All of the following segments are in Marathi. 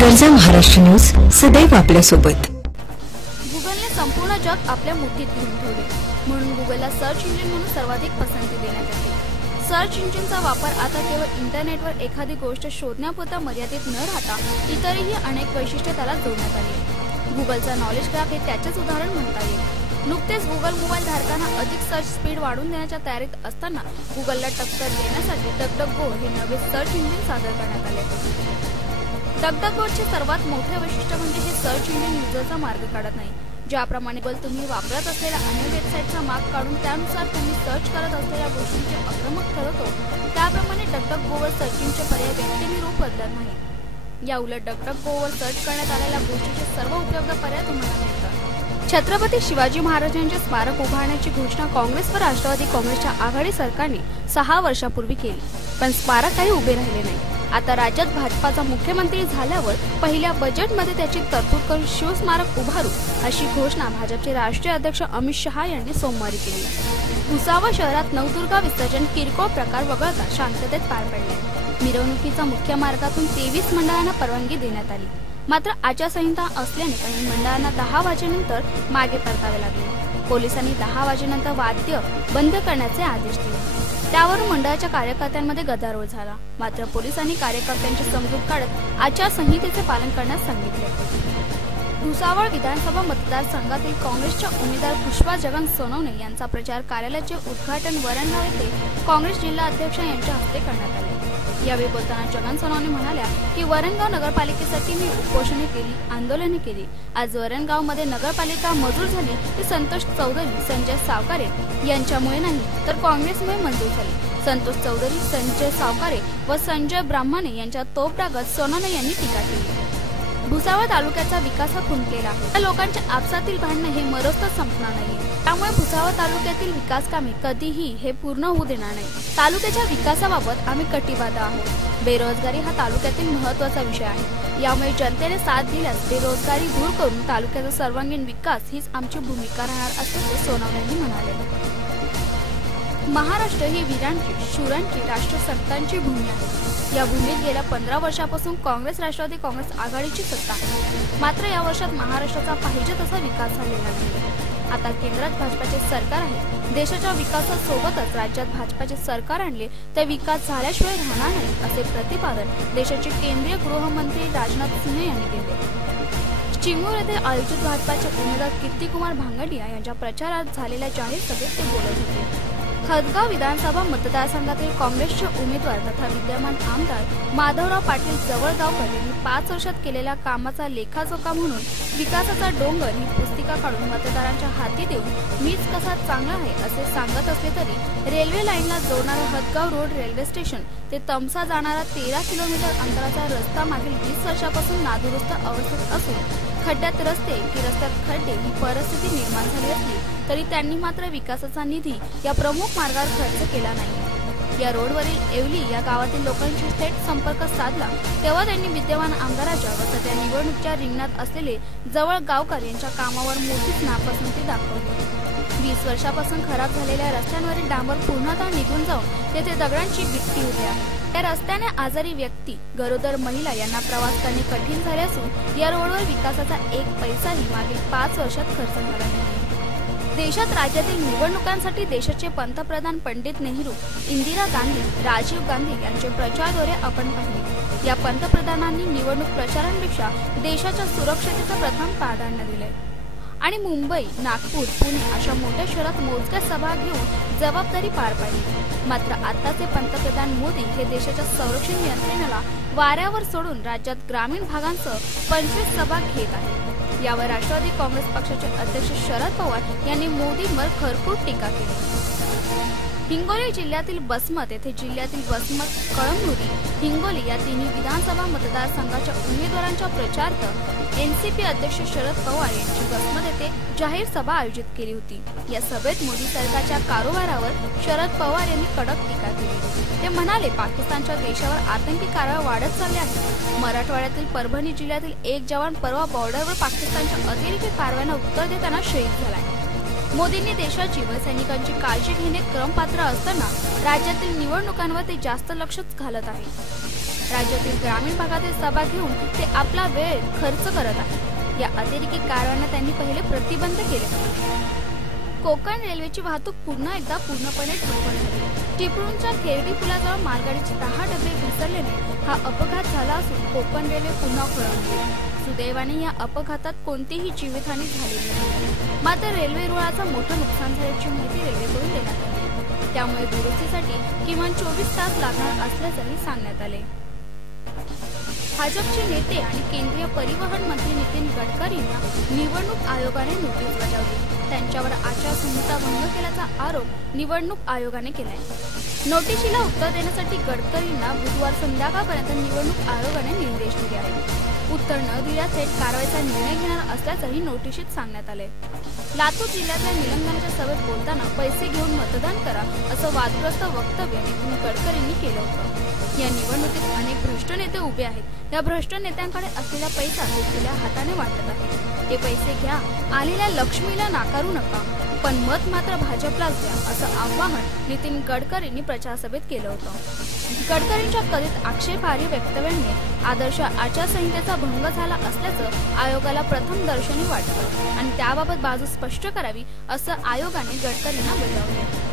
गरजा महाराष्ट्र न्यूज सदैव आपल्या सोबत। गुगलने संपूर्ण जग आपल्या मुठीत घेऊन ठेवले, म्हणून गुगलला सर्च इंजिन म्हणून सर्वाधिक पसंती देण्यात येते। सर्च इंजिनचा वापर आता केवळ इंटरनेटवर एखादी गोष्ट शोधण्यापुरता मर्यादित न राहता इतरही अनेक वैशिष्ट्ये त्याला जोडण्यात आली। गुगलचा नॉलेज ग्राफ हे त्याचेच उदाहरण म्हणता येईल। नुकतेच गुगल मोबाईल धारकांना अधिक सर्च स्पीड वाढवून देण्याच्या तयारीत असताना गुगलला टक्कर देण्यासाठी डकडकगो हे नवे सर्च इंजिन सादर करण्यात आले। डकडकगोचे सर्वात मोठे वैशिष्ट्य म्हणजे हे सर्च इंजिन युजरचा मार्ग काढत नाही। ज्याप्रमाणे गुगल तुम्ही वापरत असलेल्या अन्य वेबसाईटचा माग काढून त्यानुसार तुम्ही सर्च करत असलेल्या गोष्टींचे आक्रमक ठरवतो, त्याप्रमाणे डकडकगोवर सर्चिंगचे पर्याय व्यक्तीने रूप बदलत नाही। या उलट डकडकगोवर सर्च करण्यात आलेल्या गोष्टींचे सर्व उपलब्ध पर्याय तुम्हाला मिळतात। छत्रपती शिवाजी महाराजांचे स्मारक उभारण्याची घोषणा काँग्रेस व राष्ट्रवादी काँग्रेसच्या आघाडी सरकारने 6 वर्षापूर्वी केली, पण स्मारक काही उभे राहिले नाही। आता राज्यात भाजपाचा मुख्यमंत्री झाल्यावर पहिल्या बजेटमध्ये त्याची तरतूद करून शिवस्मारक उभारू अशी घोषणा भाजपचे राष्ट्रीय अध्यक्ष अमित शहा यांनी सोमवारी केली। भुसावळ शहरात नवदुर्गा विसर्जन किरकोळ प्रकार वगळता शांततेत पार पडले। मिरवणुकीचा मुख्य मार्गातून 23 मंडळांना परवानगी देण्यात आली, मात्र आचारसंहिता असल्याने काही मंडळांना 10 वाजेनंतर मागे परतावे लागले। पोलिसांनी 10 वाजेनंतर वाद्य बंद करण्याचे आदेश दिले, त्यावरून मंडळाच्या कार्यकर्त्यांमध्ये गदारोळ झाला। मात्र पोलिसांनी कार्यकर्त्यांची समजूत काढत आचारसंहितेचे पालन करण्यास सांगितले। भुसावळ विधानसभा मतदारसंघातील काँग्रेसच्या उमेदवार पुष्पा जगन सोनवणे यांचा प्रचार कार्यालयाचे उद्घाटन वरणगाव येथे काँग्रेस जिल्हा अध्यक्ष यांच्या हस्ते करण्यात आले। यावेळी बोलताना जगन सोनवणे म्हणाल्या की वरणगाव नगरपालिकेसाठी मी उपोषणे केली, आंदोलने केली। आज वरणगाव मध्ये नगरपालिका मंजूर झाली ती संतोष चौधरी, संजय सावकारे यांच्यामुळे नाही तर काँग्रेसमुळे मंजूर झाली। संतोष चौधरी, संजय सावकारे व संजय ब्राह्मणे यांच्या तोफडागत सोनवणे यांनी टीका केली। भुसावळ तालुक्याचा विकास हा खुंटलेला आहे। त्या लोकांच्या आपसातील भांडण हे मरोस्त संपणार नाही, त्यामुळे भुसावळ तालुक्यातील विकास कामे कधीही हे पूर्ण होऊ देणार नाही। तालुक्याच्या विकासाबाबत आम्ही कटिबद्ध आहोत। बेरोजगारी हा तालुक्यातील महत्त्वाचा विषय आहे, यामुळे जनतेने साथ दिल्यास बेरोजगारी दूर करून तालुक्याचा सर्वांगीण विकास हीच आमची भूमिका राहणार असल्याचे सोनवणे यांनी म्हणाले। महाराष्ट्र ही वीरांची, शूरांची, राष्ट्रसंतांची भूमी आहे। या भूमीत गेल्या 15 वर्षापासून काँग्रेस राष्ट्रवादी काँग्रेस आघाडीची सत्ता आहे, मात्र या वर्षात महाराष्ट्राचा पाहिजे तसा विकास झालेला नाही। आता केंद्रात भाजपाचे सरकार आहे। देशाच्या विकासासोबतच राज्यात भाजपाचे सरकार आणले तर विकास झाल्याशिवाय राहणार नाही, असे प्रतिपादन देशाचे केंद्रीय गृहमंत्री राजनाथ सिंह यांनी केले। चिमूर येथे आयोजित भाजपाचे उमेदवार कीर्तिकुमार भांगडिया यांच्या प्रचारात झालेल्या जाहीर सभेत ते बोलत होते। हदगाव विधानसभा मतदारसंघातील काँग्रेसचे उमेदवार तथा विद्यमान आमदार माधवराव पाटील जवळगावकर यांनी 5 वर्षात केलेल्या कामाचा लेखाजोखा म्हणून विकासाचा डोंगर ही पुस्तिका काढून मतदारांच्या हाती देऊन मीच कसा चांगला आहे असे सांगत असले तरी रेल्वे लाईनला जोडणारा हदगाव रोड रेल्वे स्टेशन ते तमसा जाणारा 13 किलोमीटर अंतराचा रस्ता मागील 20 वर्षापासून नादुरुस्त अवस्थेत असून खड्ड्यात रस्ते की रस्त्यात खड्डे ही परिस्थिती निर्माण झाली असली तरी त्यांनी मात्र विकासाचा निधी या प्रमुख मार्गावर खर्च केला नाही। या रोडवरील येवली या गावातील लोकांशी थेट संपर्क साधला तेव्हा त्यांनी विद्यमान आमदाराच्या व सध्या निवडणुकीच्या रिंगणात असलेले जवळगावकर यांच्या कामावर मोठीच नापसंती दाखवली। 20 वर्षापासून खराब झालेल्या रस्त्यांवरील डांबर पूर्णतः निघून जाऊन तेथे दगडांची गिट्टी उभी आहे। या रस्त्याने आजारी व्यक्ती, गरोदर महिला यांना प्रवास करणे कठीण झाले असून या रोडवर विकासाचा 1 पैसाही मागील 5 वर्षात खर्च झाला नाही। देशात राज्यातील निवडणुकांसाठी देशाचे पंतप्रधान पंडित नेहरू, इंदिरा गांधी, राजीव गांधी यांचे प्रचार दौरे आपण पाहिले। या पंतप्रधानांनी निवडणूक प्रचारांपेक्षा देशाच्या सुरक्षेचे प्रथम प्राधान्य दिले आणि मुंबई, नागपूर, पुणे अशा मोठ्या शहरात मोजक्या सभा घेऊन जबाबदारी पार पाडली। मात्र आताचे पंतप्रधान मोदी हे देशाच्या संरक्षण यंत्रणेला वाऱ्यावर सोडून राज्यात ग्रामीण भागांसह 25 सभा घेत आहेत। यावर राष्ट्रवादी काँग्रेस पक्षाचे अध्यक्ष शरद पवार यांनी मोदींवर खरपूर टीका केली। हिंगोली जिल्ह्यातील बसमत येथे जिल्ह्यातील बसमत, कळमनुरी, हिंगोली या तिन्ही विधानसभा मतदारसंघाच्या उमेदवारांच्या प्रचारार्थ एनसीपी अध्यक्ष शरद पवार यांची बसमत येथे जाहीर सभा आयोजित केली होती। या सभेत मोदी सरकारच्या कारभारावर शरद पवार यांनी कडक टीका केली। ते म्हणाले, पाकिस्तानच्या देशावर आतंकी कारवाया वाढत चालल्या आहेत। मराठवाड्यातील परभणी जिल्ह्यातील एक जवान परवा बॉर्डरवर पाकिस्तानच्या अतिरेकी कारवायांना उत्तर देताना शहीद झालाय। मोदींनी देशाची व सैनिकांची काळजी घेणे क्रमपात्र असताना राज्यातील निवडणुकांवर ते जास्त लक्ष घालत आहेत। राज्यातील ग्रामीण भागातील सभा घेऊन ते आपला वेळ खर्च करत आहेत। या अतिरेकी कारवायांना त्यांनी पहिले प्रतिबंध केले। कोकण रेल्वेची वाहतूक पुन्हा एकदा पूर्णपणे ठप्प झाली। चिपळूणच्या खेरडी पुलाजवळ मालगाडीचे 10 डबे घसरल्याने हा अपघात झाला असून कोकण रेल्वे पुन्हा खोळंबली। सुदैवाने या अपघातात कोणतीही जीवितहानी झालेली नाही, मात्र रेल्वे रुळाचं मोठं नुकसान झाल्याची माहिती रेल्वेकडून देण्यात आली। त्यामुळे दुरुस्तीसाठी किमान 24 तास लागणार असल्याचंही सांगण्यात आले। भाजपचे नेते आणि केंद्रीय परिवहन मंत्री नितीन गडकरी यांना निवडणूक आयोगाने नोटीस बजावली। त्यांच्यावर आचारसंहिता भंग केल्याचा आरोप निवडणूक आयोगाने केलाय। नोटीशीला उत्तर देण्यासाठी गडकरींना बुधवार संध्याकाळपर्यंत निवडणूक आयोगाने निर्देश दिले आहेत। उत्तर न दिल्यास थेट कारवाईचा निर्णय घेणार असल्याचंही नोटिशीत सांगण्यात आले। लातूर जिल्ह्यातल्या निलंगणाच्या सभेत बोलताना पैसे घेऊन मतदान करा असं वादग्रस्त वक्तव्य नितीन गडकरींनी केलं होतं। या निवडणुकीत अनेक भ्रष्ट नेते उभे आहेत। या भ्रष्ट नेत्यांकडे असलेला पैसा ते खुल्या हाताने वाटत आहेत। हे पैसे घ्या, आलेल्या लक्ष्मीला नाकारू नका, पण मत मात्र भाजपलाच द्या असं आवाहन नितीन गडकरींनी प्रचारसभेत केलं होतं। गडकरींच्या कथित आक्षेपार्ह वक्तव्याने आदर्श आचारसंहितेचा भंग झाला असल्याचं आयोगाला प्रथम दर्शनी वाटतं आणि त्याबाबत बाजू स्पष्ट करावी असं आयोगाने गडकरींना बजावले।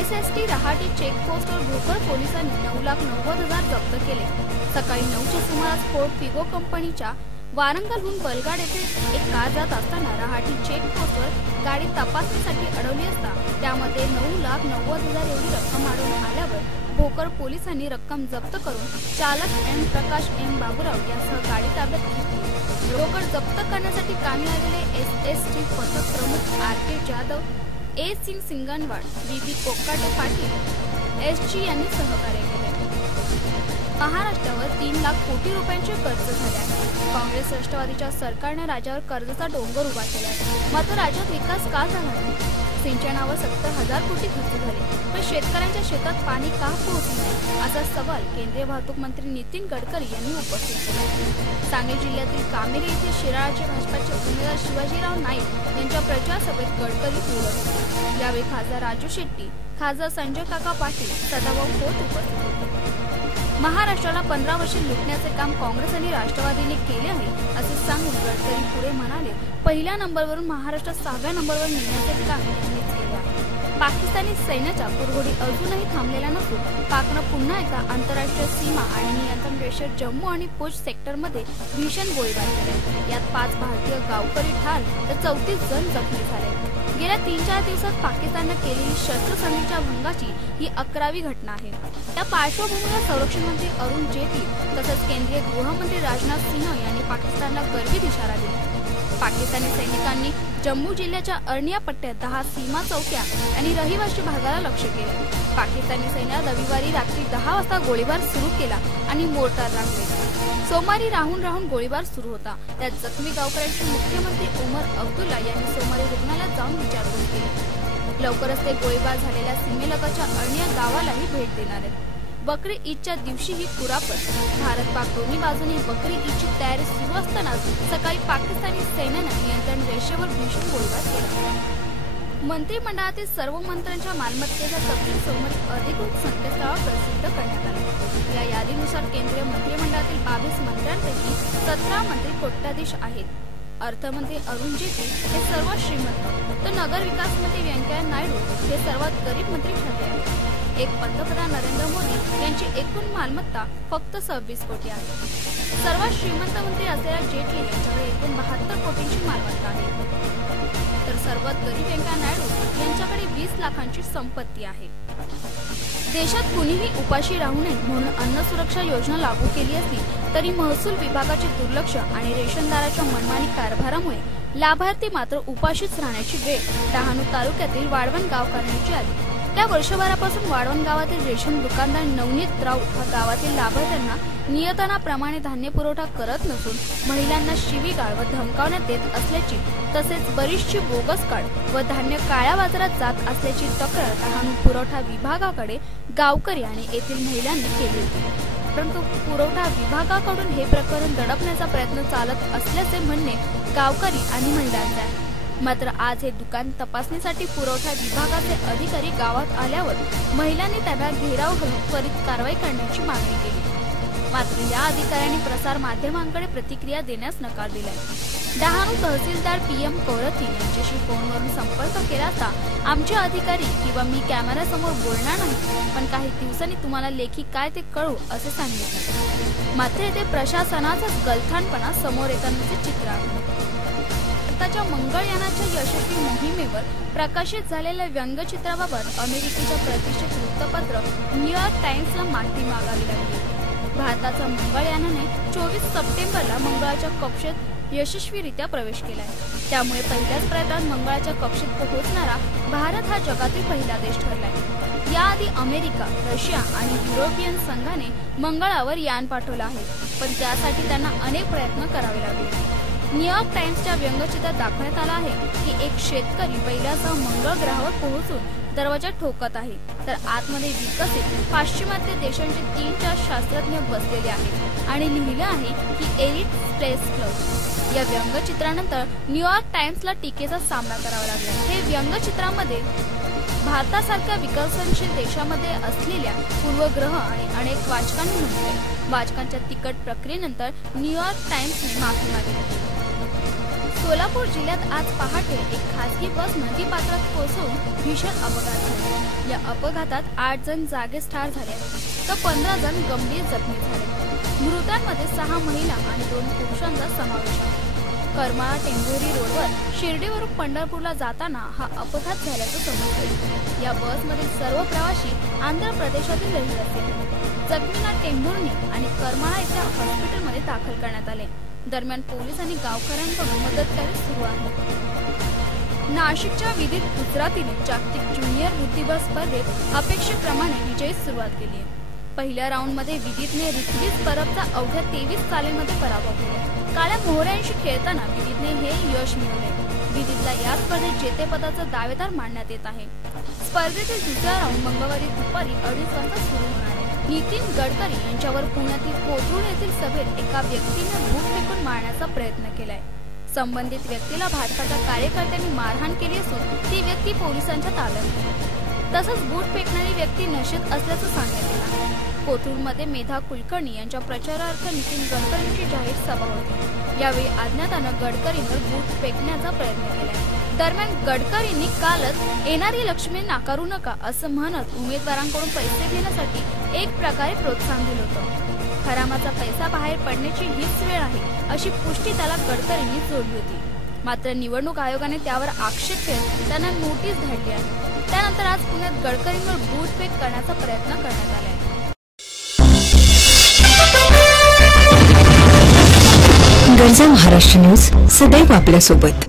एसएसटी रहाटी चेकपोस्टवर भोकर पोलिसांनी 9,90,000 जप्त केले। सकाळी 9च्या सुमारास फोर्ड फिगो कंपनीच्या वारंगलहून बलगाड येथे एक कार जात असताना रहाटी चेकपोस्टवर गाडी तपासणीसाठी अडवली असता त्यामध्ये 9,90,000 एवढी रक्कम आढळून आल्यावर भोकर पोलिसांनी रक्कम जप्त करून चालक एम प्रकाश एम बाबूराव यासह गाडी ताब्यात घेतली। रोकड जप्त करण्यासाठी कामी आलेले एसएसटी पथक प्रमुख आर.के. जाधव, ए. सिंग सिंगनवाड, बी.बी. कोकाटे पाटील, एस.जी. यांनी सहकार्य केले। महाराष्ट्रावर 3 लाख कोटी रुपयांचे कर्ज झाले आहे। काँग्रेस राष्ट्रवादीच्या सरकारने राज्यावर कर्जाचा डोंगर उभा केला आहे, मात्र राज्यात विकास का झाला नाही? सिंचनावर 70,000 कोटी खर्च झाले, पण शेतकऱ्यांच्या शेतात पाणी का पोहोचले नाही असा सवाल केंद्रीय वाहतूक मंत्री नितीन गडकरी यांनी उपस्थित केला। सांगली जिल्ह्यातील कामेरी येथे शिराळाचे भाजपाचे उमेदवार शिवाजीराव नाईक यांच्या प्रचार सभेत गडकरी बोलत होते। यावेळी खासदार राजू शेट्टी, खासदार संजय काका पाटील, सदाभाऊ खोत उपस्थित होते। महाराष्ट्राला 15 वर्षे लुटण्याचे काम काँग्रेस आणि राष्ट्रवादीने केले आहे असे सांगून गडकरी पुढे म्हणाले, पहिल्या नंबरवरून महाराष्ट्र 6व्या नंबरवर नेण्याचे काम यांनीच केले आहे। पाकिस्तानी सैन्याच्या कुरघोडी अजूनही थांबलेल्या नसून पाकनं पुन्हा एकदा आंतरराष्ट्रीय सीमा आणि नियंत्रण रेषेत जम्मू आणि पूंछ सेक्टरमध्ये भीषण गोळीबार केले। यात 5 भारतीय गावकरी ठार तर 34 जण जखमी झाले। गेल्या 3-4 दिवसात पाकिस्तानने केलेली शस्त्रसंधीच्या भंगाची ही 11वी घटना आहे। या पार्श्वभूमीवर संरक्षण मंत्री अरुण जेटली तसंच केंद्रीय गृहमंत्री राजनाथ सिंह यांनी पाकिस्तानला गर्भित इशारा दिला। पाकिस्तानी सैनिकांनी जम्मू जिल्ह्याच्या अर्निया पट्ट्यात 10 सीमा चौक्या आणि रहिवासी भागाला लक्ष्य केले। पाकिस्तानी सैन्याने रविवारी रात्री 10 वाजता गोळीबार सुरू केला आणि मोर्टार लागले। सोमवारी राहून गोळीबार सुरू होता। त्यात जखमी गावकऱ्यांची मुख्यमंत्री उमर अब्दुल्ला यांनी सोमवारी रुग्णालयात जाऊन विचारपूस केली। लवकरच ते गोळीबार झालेल्या सीमेलगतच्या अर्निया गावालाही भेट देणार आहेत। बकरी ईदच्या दिवशीही कुरापत। भारत-पाक दोन्ही बाजूंनी बकरी ईदची तयारी सुरू असतानाच सकाळी पाकिस्तानी सैन्याने नियंत्रण रेषेवर भीषण गोळीबार केला। मंत्रिमंडळातील सर्व मंत्र्यांच्या मालमत्तेचा तपशील सोमवारी अधिकृत संकेतस्थळावर प्रसिद्ध करण्यात आला। या यादीनुसार केंद्रीय मंत्रिमंडळातील 22 मंत्र्यांपैकी 17 मंत्री कोट्याधीश आहेत। अर्थमंत्री अरुण जेटली हे सर्वात श्रीमंत, तर नगर विकास मंत्री व्यंकय्या नायडू हे सर्वात गरीब मंत्री ठरले आहेत। एक पंतप्रधान नरेंद्र मोदी यांची एकूण मालमत्ता फक्त 26 कोटी आहे। सर्वात श्रीमंत मंत्री असलेल्या जेटली यांच्याकडे एकूण 72 कोटींची मालमत्ता आहे, तर सर्वात गरीब व्यंकय्या नायडू यांच्याकडे 20 लाखांची संपत्ती आहे। देशात कुणीही उपाशी राहू नये म्हणून अन्न सुरक्षा योजना लागू केली असली तरी महसूल विभागाचे दुर्लक्ष आणि रेशनदाराच्या मनमानी कारभारामुळे लाभार्थी मात्र उपाशीच राहण्याची वेळ डहाणू तालुक्यातील वाळवण गावकऱ्यांची आली। त्या वर्षभरापासून वाळवण गावातील रेशन दुकानदार नवनीत राऊत हा गावातील लाभार्थ्यांना नियतनाप्रमाणे धान्य पुरवठा करत नसून महिलांना शिवीगाळ व धमकावण्यात येत असल्याची तसेच बरीचशी बोगस कार्ड व धान्य काळ्या बाजारात जात असल्याची तक्रार डहाणू पुरवठा विभागाकडे गावकरी आणि येथील महिलांनी केली होती। परंतु पुरवठा विभागाकडून हे प्रकरण दडपण्याचा प्रयत्न चालत असल्याचे म्हणणे गावकरी आणि महिलांचे आहे। मात्र आज हे दुकान तपासणीसाठी पुरवठा विभागाचे अधिकारी गावात आल्यावर महिलांनी त्यांना घेराव घालून त्वरित कारवाई करण्याची मागणी केली। मात्र या अधिकाऱ्यांनी प्रसार माध्यमांकडे प्रतिक्रिया देण्यास नकार दिलाय। डहाणू तहसीलदार PM कोरथीन यांच्याशी फोनवरून संपर्क केला असता आमचे अधिकारी किंवा मी कॅमेऱ्यासमोर बोलणार नाही, पण काही दिवसांनी तुम्हाला लेखी काय ते कळू असे सांगितले। मात्र येथे प्रशासनाचा गलथानपणा समोर येतानाचे चित्र आहे। भारताच्या मंगळयानाच्या यशस्वी मोहिमेवर प्रकाशित झालेल्या व्यंगचित्राबाबत अमेरिकेच्या प्रतिष्ठित वृत्तपत्र न्यूयॉर्क टाइम्सला माहिती मागावी लागली। भारताच्या मंगळयानाने 24 सप्टेंबरला मंगळाच्या कक्षेत यशस्वीरित्या प्रवेश केलाय। त्यामुळे पहिल्याच प्रयत्नात मंगळाच्या कक्षेत पोहोचणारा भारत हा जगातील पहिला देश ठरलाय। याआधी अमेरिका, रशिया आणि युरोपियन संघाने मंगळावर यान पाठवलं आहे, पण त्यासाठी त्यांना अनेक प्रयत्न करावे लागले। न्यूयॉर्क टाइम्सच्या व्यंगचित्रात दाखवण्यात आला आहे की एक शेतकरी बैलासह मंगळ ग्रहावर पोहोचून दरवाजा ठोकत आहे, तर आतमध्ये विकसित पाश्चिमात्य देशांचे 3-4 शास्त्रज्ञ बसलेले आहेत आणि लिहिलं आहे की एलिट स्पेस क्लब। या व्यंगचित्रानंतर न्यूयॉर्क टाइम्सला टीकेचा सामना करावा लागला। हे व्यंगचित्रामध्ये भारतासारख्या विकसनशील देशामध्ये असलेल्या पूर्वग्रह आणि अनेक वाचकांनी म्हटले। वाचकांच्या तिखट प्रक्रियेनंतर न्यूयॉर्क टाइम्सने माफी मागितली। सोलापूर जिल्ह्यात आज पहाटे एक खासगी बस नदी पात्रात कोसळून भीषण अपघात झाला। या अपघातात 8 जण जागीच ठार झाले तर 15 जण गंभीर जखमी झाले। मृतांमध्ये 6 महिला आणि 2 पुरुषांचा समावेश आहे। करमाळा टेंभुर्णी रोडवर शिर्डीवरून पंढरपूरला जाताना हा अपघात झाल्याचं समजलं। या बसमधील सर्व प्रवासी आंध्र प्रदेशातील रहिवासी आहेत। जखमींना टेंभुर्णी आणि करमाळा इथल्या हॉस्पिटलमध्ये दाखल करण्यात आले। दरम्यान पोलीस आणि गावकऱ्यांकडून मदत कार्य सुरू आहे। नाशिकच्या विदीत गुजरातीने जागतिक ज्युनियर बुद्धिबळ स्पर्धेत अपेक्षेप्रमाणे विजयी सुरुवात केली आहे। पहिल्या राऊंडमध्ये विदीतने रिथवीज परबचा अवघ्या 23 चालींमध्ये पराभव केला। काळ्या मोहऱ्यांशी खेळताना विदीतने हे यश मिळवले। विदीतला या स्पर्धेत जेतेपदाचा दावेदार मानण्यात येत आहे। स्पर्धेतील दुसरा राऊंड मंगळवारी दुपारी 2:30 वाजता सुरू होणार आहे। नितीन गडकरी यांच्यावर पुण्यातील कोथरूड येथील सभेत एका व्यक्तीने बूट फेकून मारण्याचा प्रयत्न केलाय। संबंधित व्यक्तीला भाजपाच्या कार्यकर्त्यांनी मारहाण केली असून ती व्यक्ती पोलिसांच्या ताब्यात आहे। तसंच बूट फेकणारी व्यक्ती नशेत असल्याचं सांगण्यात येईल। कोथरूडमध्ये मेधा कुलकर्णी यांच्या प्रचारार्थ नितीन गडकरींची जाहीर सभा होती। यावेळी अज्ञातानं गडकरींवर बूट फेकण्याचा प्रयत्न केलाय। दरम्यान गडकरींनी कालच येणारी लक्ष्मी नाकारू नका असं म्हणत उमेदवारांकडून पैसे घेण्यासाठी एक प्रकारे प्रोत्साहन दिलं होतं। हरामाचा पैसा बाहेर पडण्याची हीच वेळ आहे अशी पुष्टी त्याला गडकरींनी जोडली होती। मात्र निवडणूक आयोगाने त्यावर आक्षेप घेत त्यांना नोटीस धाडली आहे। त्यानंतर आज पुण्यात गडकरींवर बूटफेक करण्याचा प्रयत्न करण्यात आला आहे। गरजा महाराष्ट्र न्यूज सदैव आपल्या सोबत।